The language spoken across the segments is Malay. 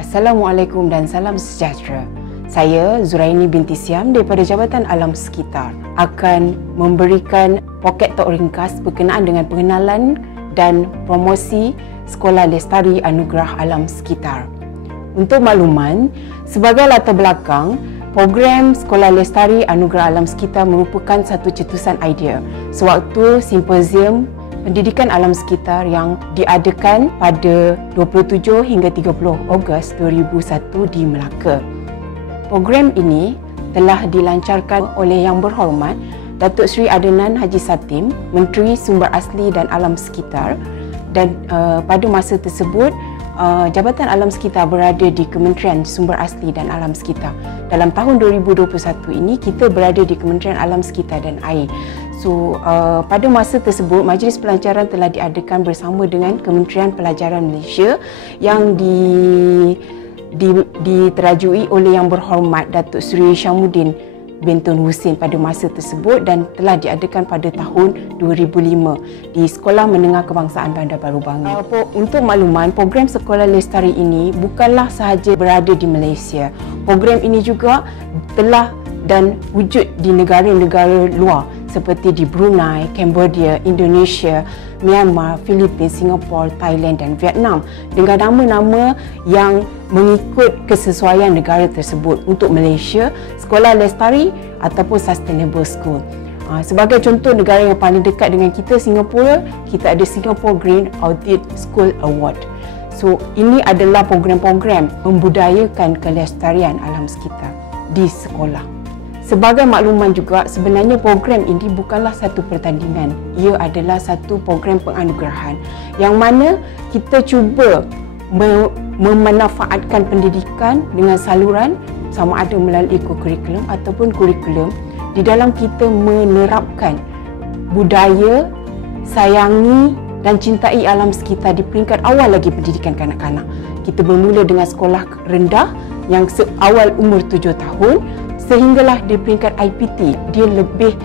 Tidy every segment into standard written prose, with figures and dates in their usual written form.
Assalamualaikum dan salam sejahtera. Saya Zuraini binti Siam daripada Jabatan Alam Sekitar akan memberikan poket talk ringkas berkenaan dengan pengenalan dan promosi Sekolah Lestari Anugerah Alam Sekitar. Untuk makluman, sebagai latar belakang, program Sekolah Lestari Anugerah Alam Sekitar merupakan satu cetusan idea sewaktu simposium pendidikan alam sekitar yang diadakan pada 27 hingga 30 Ogos 2001 di Melaka. Program ini telah dilancarkan oleh Yang Berhormat Datuk Seri Adenan Haji Satim, Menteri Sumber Asli dan Alam Sekitar, dan pada masa tersebut Jabatan Alam Sekitar berada di Kementerian Sumber Asli dan Alam Sekitar. Dalam tahun 2021 ini kita berada di Kementerian Alam Sekitar dan Air. So, pada masa tersebut majlis pelancaran telah diadakan bersama dengan Kementerian Pelajaran Malaysia yang diterajui oleh Yang Berhormat Datuk Seri Syamuddin bin Tun Hussein pada masa tersebut dan telah diadakan pada tahun 2005 di Sekolah Menengah Kebangsaan Bandar Baru Bangi. Untuk makluman, program Sekolah Lestari ini bukanlah sahaja berada di Malaysia. Program ini juga telah dan wujud di negara-negara luar seperti di Brunei, Cambodia, Indonesia, Myanmar, Filipina, Singapura, Thailand dan Vietnam dengan nama-nama yang mengikut kesesuaian negara tersebut. Untuk Malaysia, Sekolah Lestari ataupun Sustainable School. Sebagai contoh negara yang paling dekat dengan kita, Singapura, kita ada Singapore Green Audit School Award. So, ini adalah program-program membudayakan kelestarian alam sekitar di sekolah. Sebagai makluman juga, sebenarnya program ini bukanlah satu pertandingan. Ia adalah satu program penganugerahan yang mana kita cuba memanfaatkan pendidikan dengan saluran sama ada melalui kurikulum ataupun kurikulum di dalam kita menerapkan budaya sayangi dan cintai alam sekitar di peringkat awal lagi pendidikan kanak-kanak. Kita bermula dengan sekolah rendah yang awal umur 7 tahun sehinggalah di peringkat IPT dia lebih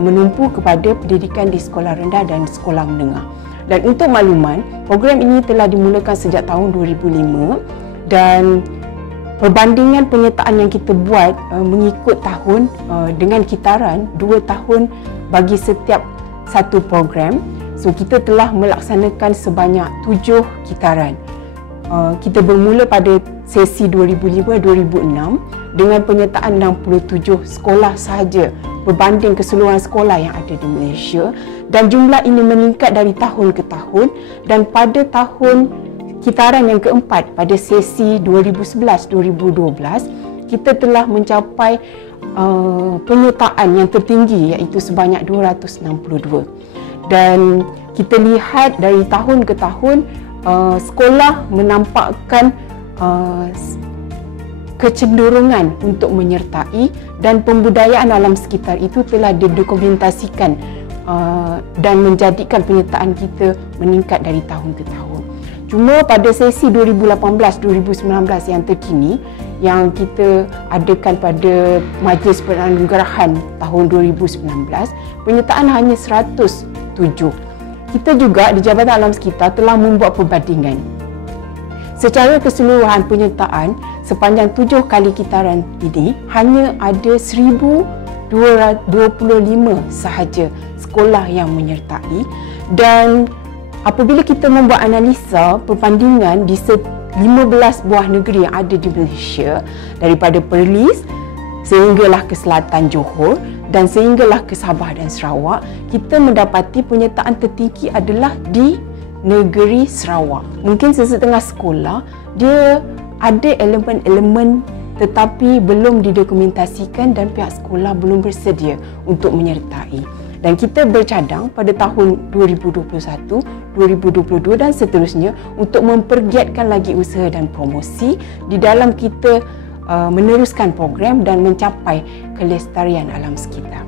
menumpu kepada pendidikan di sekolah rendah dan sekolah menengah. Dan untuk makluman, program ini telah dimulakan sejak tahun 2005 dan perbandingan penyertaan yang kita buat mengikut tahun dengan kitaran 2 tahun bagi setiap satu program. So kita telah melaksanakan sebanyak 7 kitaran. Kita bermula pada sesi 2005-2006 dengan penyertaan 67 sekolah sahaja berbanding keseluruhan sekolah yang ada di Malaysia, dan jumlah ini meningkat dari tahun ke tahun, dan pada tahun kitaran yang keempat pada sesi 2011-2012 kita telah mencapai penyertaan yang tertinggi iaitu sebanyak 262. Dan kita lihat dari tahun ke tahun sekolah menampakkan kecenderungan untuk menyertai, dan pembudayaan alam sekitar itu telah didokumentasikan dan menjadikan penyertaan kita meningkat dari tahun ke tahun. Cuma pada sesi 2018-2019 yang terkini yang kita adakan pada Majlis Penganugerahan tahun 2019, penyertaan hanya 107. Kita juga di Jabatan Alam Sekitar telah membuat perbandingan. Secara keseluruhan penyertaan sepanjang 7 kali kitaran ini hanya ada 1,225 sahaja sekolah yang menyertai, dan apabila kita membuat analisa perbandingan di 15 buah negeri yang ada di Malaysia, daripada Perlis sehinggalah ke selatan Johor dan sehinggalah ke Sabah dan Sarawak, kita mendapati penyertaan tertinggi adalah di negeri Sarawak. Mungkin sesetengah sekolah dia ada elemen-elemen tetapi belum didokumentasikan dan pihak sekolah belum bersedia untuk menyertai. Dan kita bercadang pada tahun 2021, 2022 dan seterusnya untuk mempergiatkan lagi usaha dan promosi di dalam kita meneruskan program dan mencapai kelestarian alam sekitar.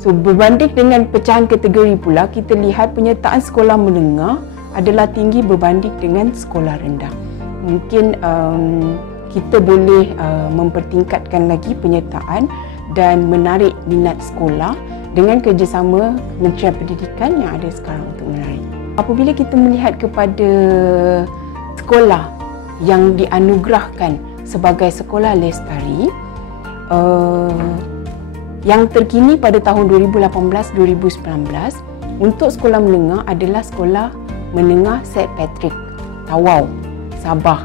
So, berbanding dengan pecahan kategori pula, kita lihat penyertaan sekolah menengah adalah tinggi berbanding dengan sekolah rendah. Mungkin kita boleh mempertingkatkan lagi penyertaan dan menarik minat sekolah dengan kerjasama Kementerian Pendidikan yang ada sekarang untuk menarik. Apabila kita melihat kepada sekolah yang dianugerahkan sebagai sekolah lestari yang terkini pada tahun 2018-2019 untuk sekolah menengah adalah Sekolah Menengah St. Patrick, Tawau, Sabah,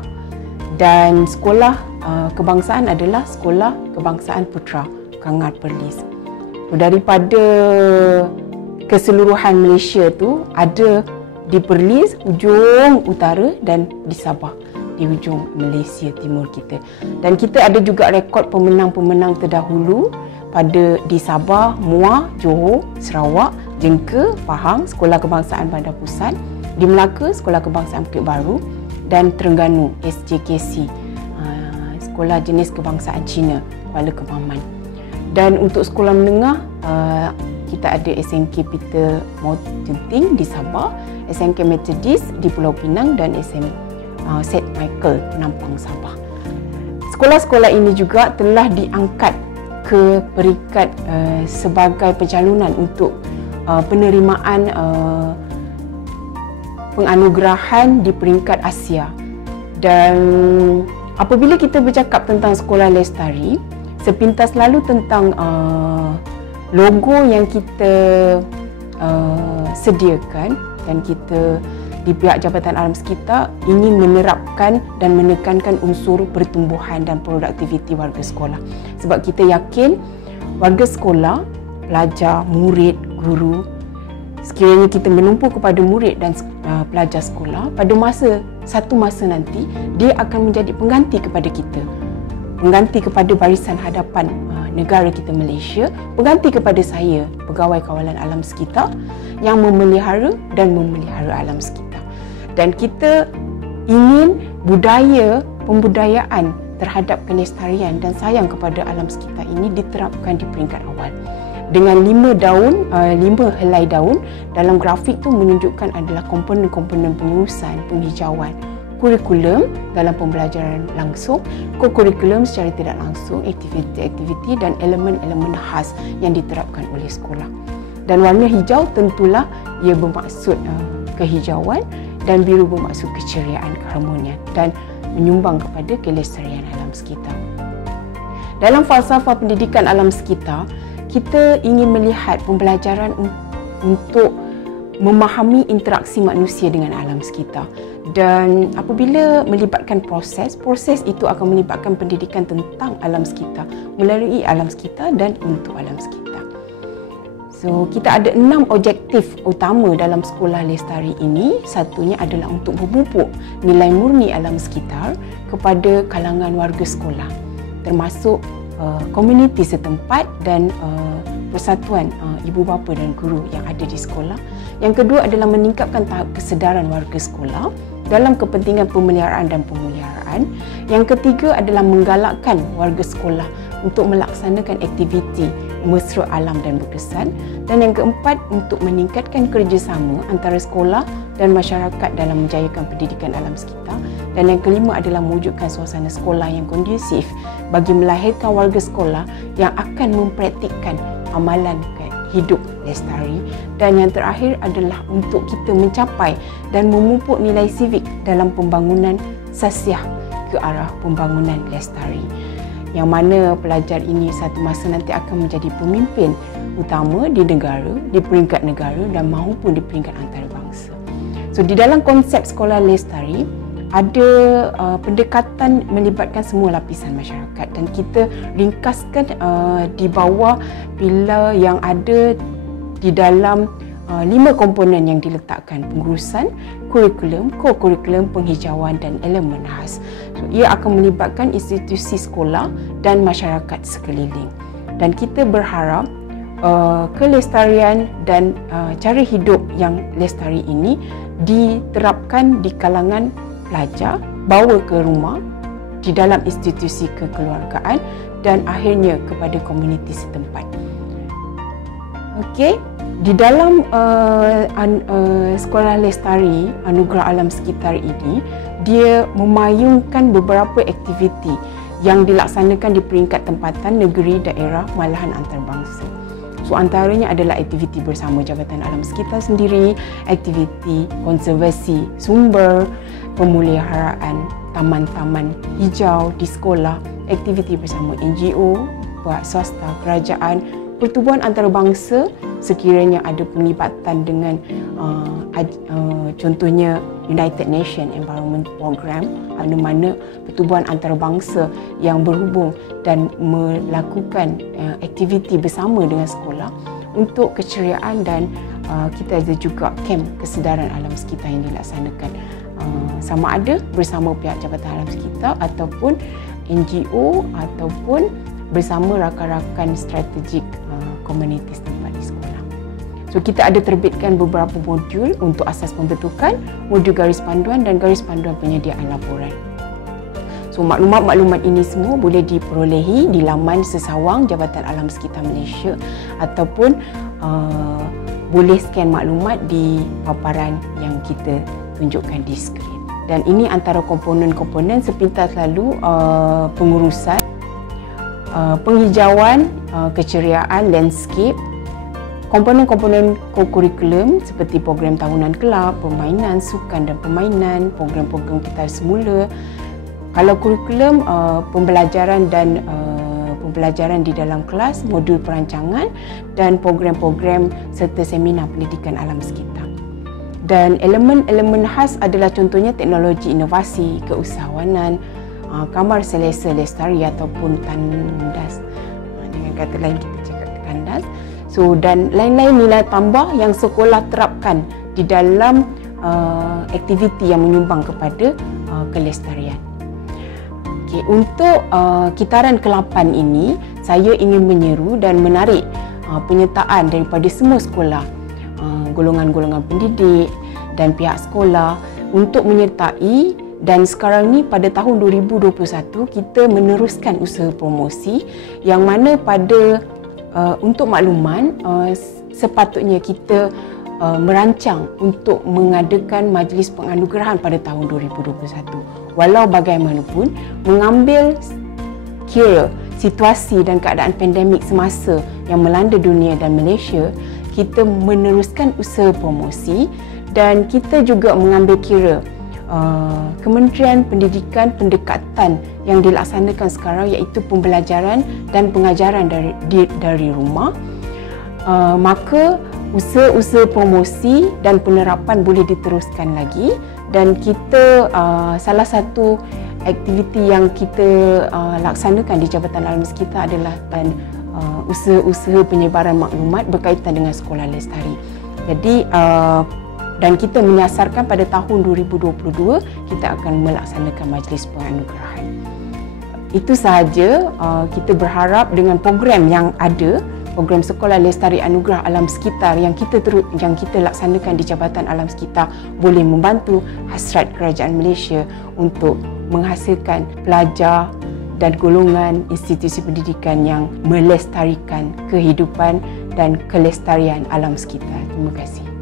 dan sekolah kebangsaan adalah Sekolah Kebangsaan Putra, Kangar Perlis. Daripada keseluruhan Malaysia tu ada di Perlis, hujung utara, dan di Sabah, di hujung Malaysia Timur kita. Dan kita ada juga rekod pemenang-pemenang terdahulu di Sabah, Muar, Johor, Sarawak, Jengke, Pahang, Sekolah Kebangsaan Bandar Pusat, di Melaka, Sekolah Kebangsaan Bukit Baru, dan Terengganu, SJKC, Sekolah Jenis Kebangsaan Cina, Kuala Kemaman. Dan untuk sekolah menengah, kita ada SNK Peter Mountjunting di Sabah, SNK Methodist di Pulau Pinang, dan St. Michael, Penampang, Sabah. Sekolah-sekolah ini juga telah diangkat ke peringkat sebagai pencalonan untuk penerimaan penganugerahan di peringkat Asia. Dan apabila kita bercakap tentang sekolah lestari, sepintas lalu tentang logo yang kita sediakan, dan kita di pihak Jabatan Alam Sekitar ingin menerapkan dan menekankan unsur pertumbuhan dan produktiviti warga sekolah. Sebab kita yakin warga sekolah, pelajar, murid, guru, sekiranya kita menumpu kepada murid dan pelajar sekolah, pada satu masa nanti dia akan menjadi pengganti kepada kita, pengganti kepada barisan hadapan negara kita Malaysia, pengganti kepada saya, pegawai kawalan alam sekitar yang memelihara dan memelihara alam sekitar. Dan kita ingin pembudayaan terhadap kelestarian dan sayang kepada alam sekitar ini diterapkan di peringkat awal. Dengan 5 helai daun dalam grafik tu menunjukkan adalah komponen-komponen pengurusan, penghijauan, kurikulum dalam pembelajaran langsung, ko-kurikulum secara tidak langsung, aktiviti-aktiviti dan elemen-elemen khas yang diterapkan oleh sekolah. Dan warna hijau tentulah ia bermaksud kehijauan, dan biru bermaksud keceriaan, keharmonian, dan menyumbang kepada kelestarian alam sekitar. Dalam falsafah pendidikan alam sekitar, kita ingin melihat pembelajaran untuk memahami interaksi manusia dengan alam sekitar. Dan apabila melibatkan proses itu akan melibatkan pendidikan tentang alam sekitar, melalui alam sekitar dan untuk alam sekitar. So, kita ada 6 objektif utama dalam sekolah lestari ini. Satunya adalah untuk memupuk nilai murni alam sekitar kepada kalangan warga sekolah, termasuk komuniti setempat dan persatuan ibu bapa dan guru yang ada di sekolah. Yang kedua adalah meningkatkan tahap kesedaran warga sekolah dalam kepentingan pemeliharaan dan pemuliharaan. Yang ketiga adalah menggalakkan warga sekolah untuk melaksanakan aktiviti mesra alam dan berkesan. Dan yang keempat, untuk meningkatkan kerjasama antara sekolah dan masyarakat dalam menjayakan pendidikan alam sekitar. Dan yang kelima adalah mewujudkan suasana sekolah yang kondusif bagi melahirkan warga sekolah yang akan mempraktikkan amalan hidup lestari. Dan yang terakhir adalah untuk kita mencapai dan memupuk nilai sivik dalam pembangunan sasiah ke arah pembangunan lestari, yang mana pelajar ini satu masa nanti akan menjadi pemimpin utama di negara, di peringkat negara dan maupun di peringkat antarabangsa. So, di dalam konsep sekolah lestari ada pendekatan melibatkan semua lapisan masyarakat, dan kita ringkaskan di bawah pilar yang ada di dalam 5 komponen yang diletakkan: pengurusan, kurikulum, ko-kurikulum, penghijauan dan elemen khas. So, ia akan melibatkan institusi sekolah dan masyarakat sekeliling. Dan kita berharap kelestarian dan cara hidup yang lestari ini diterapkan di kalangan pelajar, bawa ke rumah, di dalam institusi kekeluargaan dan akhirnya kepada komuniti setempat. Okey, di dalam sekolah lestari Anugerah Alam Sekitar ini, dia memayungkan beberapa aktiviti yang dilaksanakan di peringkat tempatan, negeri, daerah, malahan antarabangsa. So, antaranya adalah aktiviti bersama Jabatan Alam Sekitar sendiri, aktiviti konservasi sumber, pemeliharaan taman-taman hijau di sekolah, aktiviti bersama NGO, pihak swasta, kerajaan, pertubuhan antarabangsa sekiranya ada penglibatan dengan contohnya United Nations Environment Program, mana-mana pertubuhan antarabangsa yang berhubung dan melakukan aktiviti bersama dengan sekolah untuk keceriaan, dan kita ada juga kem kesedaran alam sekitar yang dilaksanakan sama ada bersama pihak Jabatan Alam Sekitar ataupun NGO ataupun bersama rakan-rakan strategik komuniti setempat di sekolah. So kita ada terbitkan beberapa modul untuk asas pembentukan, modul garis panduan dan garis panduan penyediaan laporan. So maklumat-maklumat ini semua boleh diperolehi di laman sesawang Jabatan Alam Sekitar Malaysia ataupun boleh scan maklumat di paparan yang kita tunjukkan di skrin. Dan ini antara komponen-komponen sepintas lalu pengurusan, penghijauan, keceriaan, landscape, komponen-komponen kurikulum seperti program tahunan kelab, permainan, sukan dan permainan, program-program kita semula. Kalau kurikulum, pembelajaran dan pembelajaran di dalam kelas, modul perancangan dan program-program serta seminar pendidikan alam sekitar. Dan elemen-elemen khas adalah contohnya teknologi inovasi, keusahawanan, kamar selesa lestari ataupun tandas. Dengan kata lain kita cakap tandas. So dan lain-lain nilai tambah yang sekolah terapkan di dalam aktiviti yang menyumbang kepada kelestarian. Okay, untuk kitaran ke-8 ini, saya ingin menyeru dan menarik penyertaan daripada semua sekolah, golongan-golongan pendidik dan pihak sekolah untuk menyertai. Dan sekarang ni pada tahun 2021 kita meneruskan usaha promosi yang mana pada untuk makluman sepatutnya kita merancang untuk mengadakan majlis penganugerahan pada tahun 2021. Walau bagaimanapun mengambil kira situasi dan keadaan pandemik semasa yang melanda dunia dan Malaysia, kita meneruskan usaha promosi dan kita juga mengambil kira Kementerian Pendidikan pendekatan yang dilaksanakan sekarang iaitu pembelajaran dan pengajaran dari rumah. Maka usaha-usaha promosi dan penerapan boleh diteruskan lagi, dan kita salah satu aktiviti yang kita laksanakan di Jabatan Alam Sekitar adalah usaha-usaha penyebaran maklumat berkaitan dengan sekolah lestari. Jadi dan kita menyasarkan pada tahun 2022 kita akan melaksanakan majlis penganugerahan. Itu sahaja. Kita berharap dengan program yang ada, program Sekolah Lestari Anugerah Alam Sekitar yang kita laksanakan di Jabatan Alam Sekitar boleh membantu hasrat Kerajaan Malaysia untuk menghasilkan pelajar dan golongan institusi pendidikan yang melestarikan kehidupan dan kelestarian alam sekitar. Terima kasih.